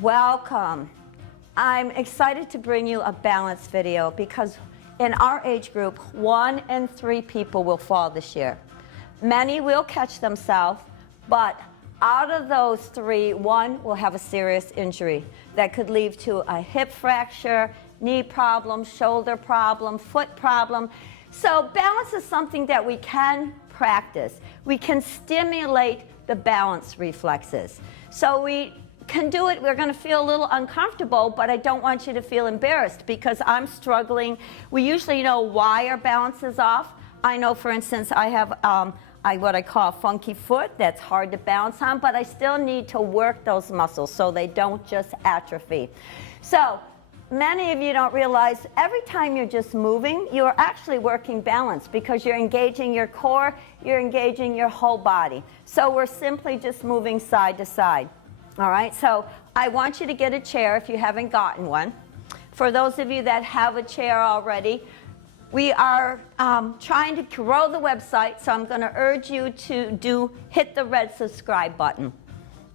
Welcome. I'm excited to bring you a balance video because in our age group, 1 in 3 people will fall this year. Many will catch themselves, but out of those 3, 1 will have a serious injury that could lead to a hip fracture, knee problem, shoulder problem, foot problem. So balance is something that we can practice. We can stimulate the balance reflexes. So we can do it. We're going to feel a little uncomfortable, but I don't want you to feel embarrassed because I'm struggling. We usually know why our balance is off. I know, for instance, I have what I call a funky foot that's hard to balance on, but I still need to work those muscles so they don't just atrophy. So many of you don't realize every time you're just moving, you're actually working balance because you're engaging your core, you're engaging your whole body. So we're simply just moving side to side. All right, so I want you to get a chair if you haven't gotten one. For those of you that have a chair already, we are trying to grow the website, so I'm going to urge you to hit the red subscribe button.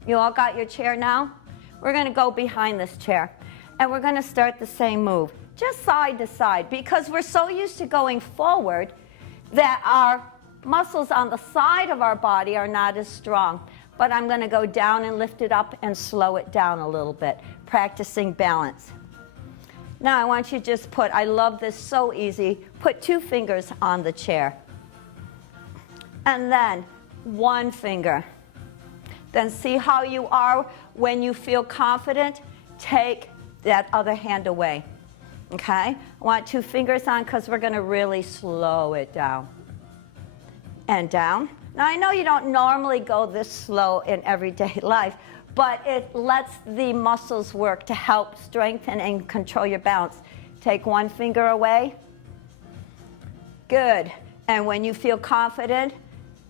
You all got your chair now? We're going to go behind this chair, and we're going to start the same move, just side to side, because we're so used to going forward that our muscles on the side of our body are not as strong. But I'm going to go down and lift it up and slow it down a little bit, practicing balance. Now I want you to just put, I love this, so easy, put 2 fingers on the chair. And then 1 finger. Then see how you are when you feel confident, take that other hand away. Okay? I want 2 fingers on because we're going to really slow it down. And down. Now, I know you don't normally go this slow in everyday life, but it lets the muscles work to help strengthen and control your balance. Take 1 finger away. Good. And when you feel confident,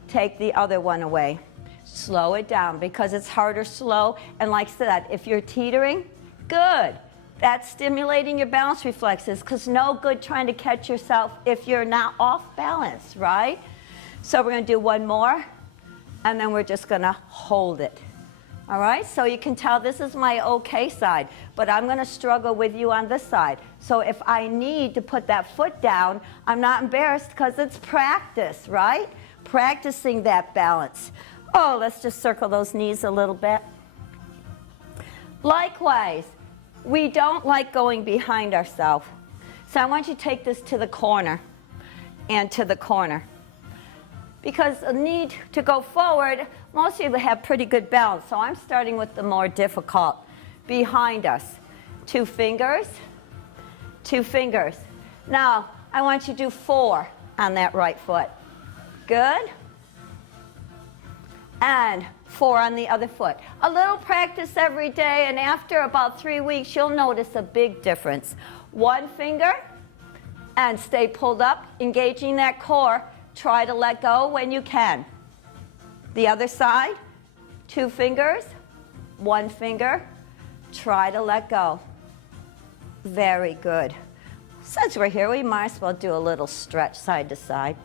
take the other one away. Slow it down because it's harder slow. And like I said, if you're teetering, good. That's stimulating your balance reflexes because no good trying to catch yourself if you're not off balance, right? So we're going to do 1 more, and then we're just going to hold it. All right? So you can tell this is my okay side, but I'm going to struggle with you on this side. So if I need to put that foot down, I'm not embarrassed because it's practice, right? Practicing that balance. Oh, let's just circle those knees a little bit. Likewise, we don't like going behind ourselves. So I want you to take this to the corner and to the corner. Because the need to go forward, most of you have pretty good balance. So I'm starting with the more difficult. Behind us. 2 fingers, 2 fingers. Now, I want you to do 4 on that right foot. Good. And 4 on the other foot. A little practice every day, and after about 3 weeks, you'll notice a big difference. 1 finger, and stay pulled up, engaging that core. Try to let go when you can. The other side, 2 fingers, 1 finger. Try to let go. Very good. Since we're here, we might as well do a little stretch side to side.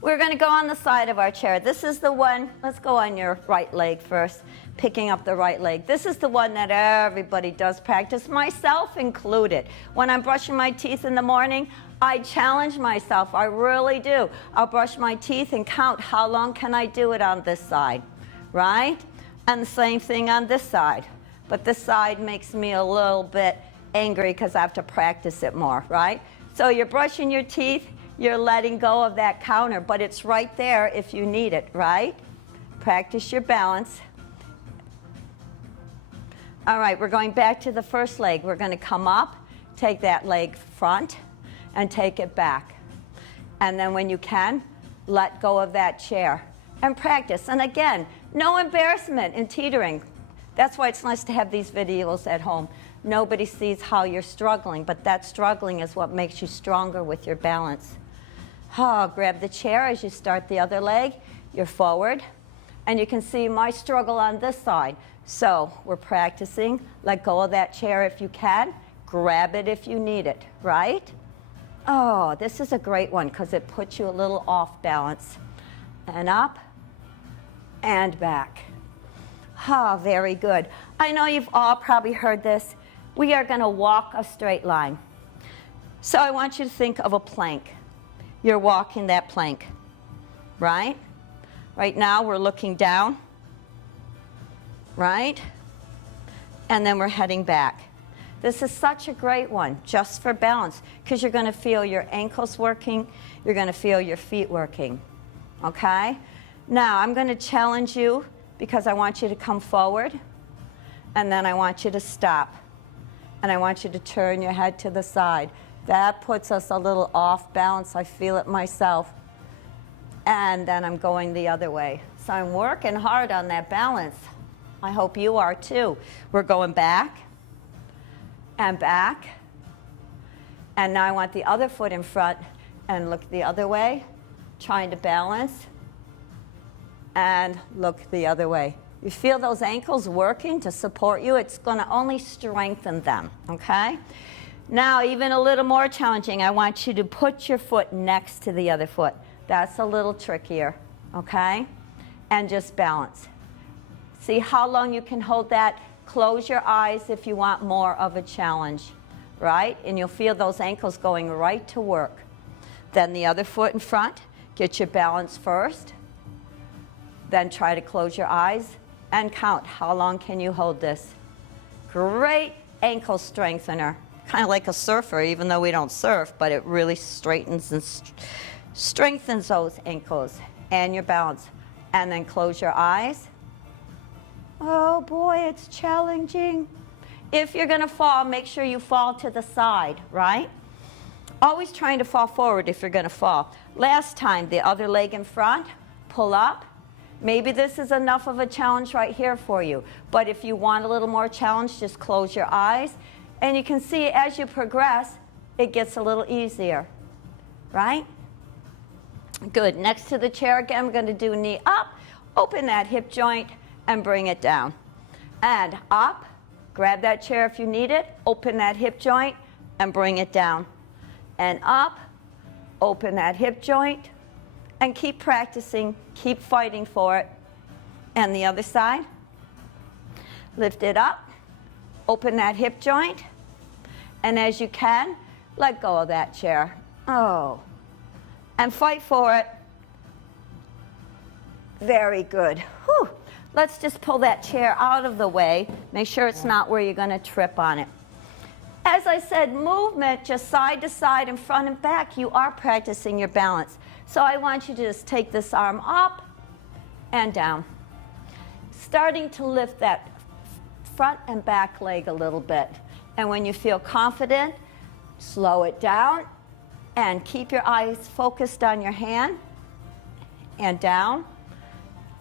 We're going to go on the side of our chair. This is the one, let's go on your right leg first, picking up the right leg. This is the one that everybody does practice, myself included. When I'm brushing my teeth in the morning, I challenge myself, I really do. I'll brush my teeth and count how long can I do it on this side, right? And the same thing on this side. But this side makes me a little bit angry because I have to practice it more, right? So you're brushing your teeth, you're letting go of that counter, but it's right there if you need it, right? Practice your balance. All right, we're going back to the first leg. We're going to come up, take that leg front, and take it back. And then when you can, let go of that chair and practice. And again, no embarrassment in teetering. That's why it's nice to have these videos at home. Nobody sees how you're struggling, but that struggling is what makes you stronger with your balance. Oh, grab the chair as you start the other leg. You're forward. And you can see my struggle on this side. So we're practicing. Let go of that chair if you can. Grab it if you need it, right? Oh, this is a great one because it puts you a little off balance. And up and back. Ah, very good. I know you've all probably heard this. We are going to walk a straight line. So I want you to think of a plank. You're walking that plank, right? Right now we're looking down, right? And then we're heading back. This is such a great one, just for balance, because you're going to feel your ankles working, you're going to feel your feet working, okay? Now I'm going to challenge you because I want you to come forward, and then I want you to stop, and I want you to turn your head to the side. That puts us a little off balance. I feel it myself. And then I'm going the other way. So I'm working hard on that balance. I hope you are too. We're going back and back. And now I want the other foot in front and look the other way, trying to balance. And look the other way. You feel those ankles working to support you? It's going to only strengthen them, okay? Now, even a little more challenging, I want you to put your foot next to the other foot. That's a little trickier, okay? And just balance. See how long you can hold that. Close your eyes if you want more of a challenge, right? And you'll feel those ankles going right to work. Then the other foot in front. Get your balance first. Then try to close your eyes and count. How long can you hold this? Great ankle strengthener. Kind of like a surfer, even though we don't surf, but it really straightens and strengthens those ankles and your balance. And then close your eyes. Oh boy, it's challenging. If you're gonna fall, make sure you fall to the side, right? Always trying to fall forward if you're gonna fall. Last time, the other leg in front, pull up. Maybe this is enough of a challenge right here for you. But if you want a little more challenge, just close your eyes. And you can see as you progress, it gets a little easier, right? Good. Next to the chair again, we're going to do knee up, open that hip joint, and bring it down. And up, grab that chair if you need it, open that hip joint, and bring it down. And up, open that hip joint, and keep practicing, keep fighting for it. And the other side, lift it up, open that hip joint, and as you can, let go of that chair. Oh, and fight for it. Very good. Whew. Let's just pull that chair out of the way. Make sure it's not where you're going to trip on it. As I said, movement just side to side and front and back. You are practicing your balance. So I want you to just take this arm up and down. Starting to lift that front and back leg a little bit. And when you feel confident, slow it down and keep your eyes focused on your hand and down.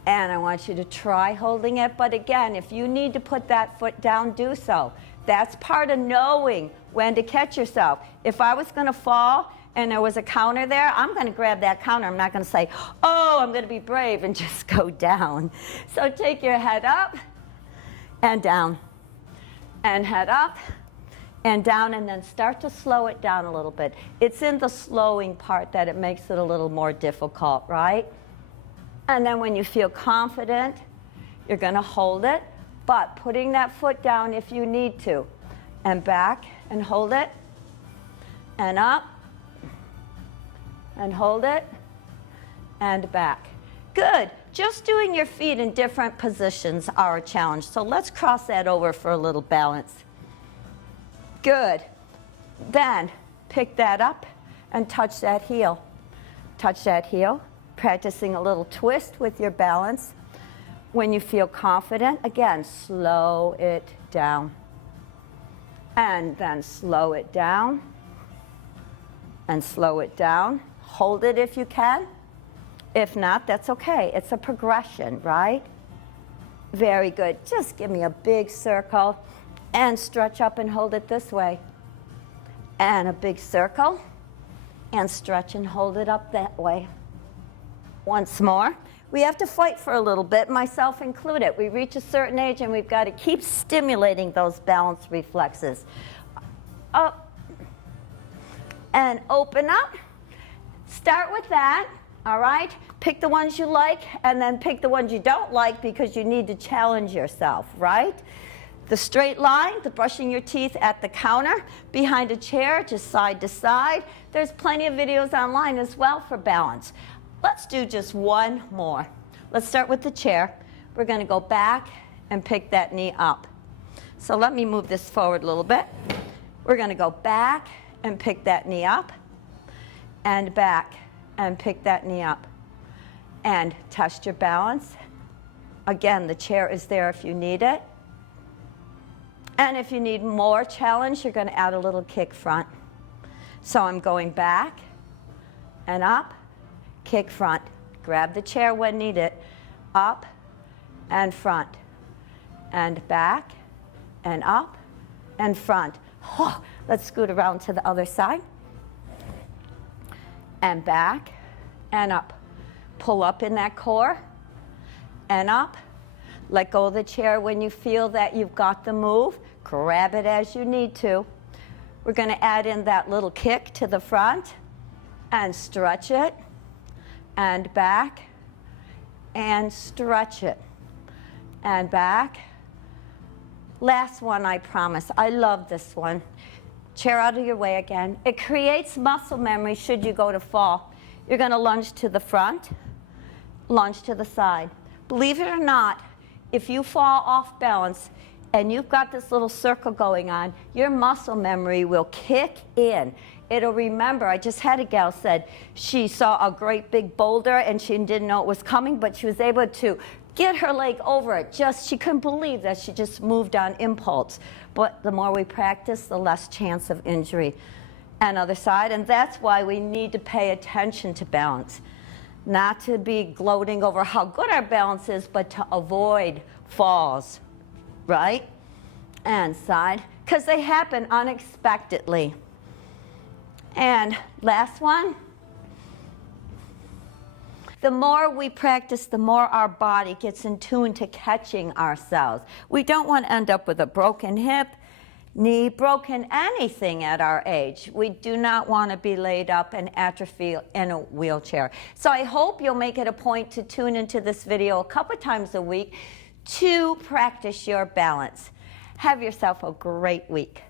And I want you to try holding it. But again, if you need to put that foot down, do so. That's part of knowing when to catch yourself. If I was going to fall and there was a counter there, I'm going to grab that counter. I'm not going to say, oh, I'm going to be brave and just go down. So take your head up and down and head up and down, and then start to slow it down a little bit. It's in the slowing part that it makes it a little more difficult, right? And then when you feel confident, you're going to hold it, but putting that foot down if you need to. And back and hold it. And up. And hold it. And back. Good. Just doing your feet in different positions are a challenge. So let's cross that over for a little balance. Good. Then pick that up and touch that heel. Touch that heel. Practicing a little twist with your balance. When you feel confident, again, slow it down. And then slow it down. And slow it down. Hold it if you can. If not, that's okay. It's a progression, right? Very good. Just give me a big circle and stretch up and hold it this way. And a big circle and stretch and hold it up that way. Once more. We have to fight for a little bit, myself included. We reach a certain age and we've got to keep stimulating those balance reflexes. Up and open up. Start with that All right? Pick the ones you like, and then pick the ones you don't like because you need to challenge yourself, right? The straight line, the brushing your teeth at the counter, behind a chair, just side to side. There's plenty of videos online as well for balance. Let's do just one more. Let's start with the chair. We're going to go back and pick that knee up. So let me move this forward a little bit. We're going to go back and pick that knee up, and back and pick that knee up. And test your balance. Again, the chair is there if you need it. And if you need more challenge, you're going to add a little kick front. So I'm going back and up, kick front. Grab the chair when needed. Up and front. And back and up and front. Oh, let's scoot around to the other side. And back and up. Pull up in that core and up. Let go of the chair when you feel that you've got the move. Grab it as you need to. We're going to add in that little kick to the front and stretch it and back and stretch it and back. Last one, I promise. I love this one. Chair out of your way again. It creates muscle memory should you go to fall. You're going to lunge to the front, lunge to the side. Believe it or not, if you fall off balance and you've got this little circle going on, your muscle memory will kick in. It'll remember. I just had a gal said she saw a great big boulder and she didn't know it was coming, but she was able to get her leg over it. She couldn't believe that she just moved on impulse. But the more we practice, the less chance of injury. And other side, and that's why we need to pay attention to balance. Not to be gloating over how good our balance is, but to avoid falls, right? And side, because they happen unexpectedly. And last one. The more we practice, the more our body gets in tune to catching ourselves. We don't want to end up with a broken hip, knee, broken anything at our age. We do not want to be laid up and atrophy in a wheelchair. So I hope you'll make it a point to tune into this video a couple times a week to practice your balance. Have yourself a great week.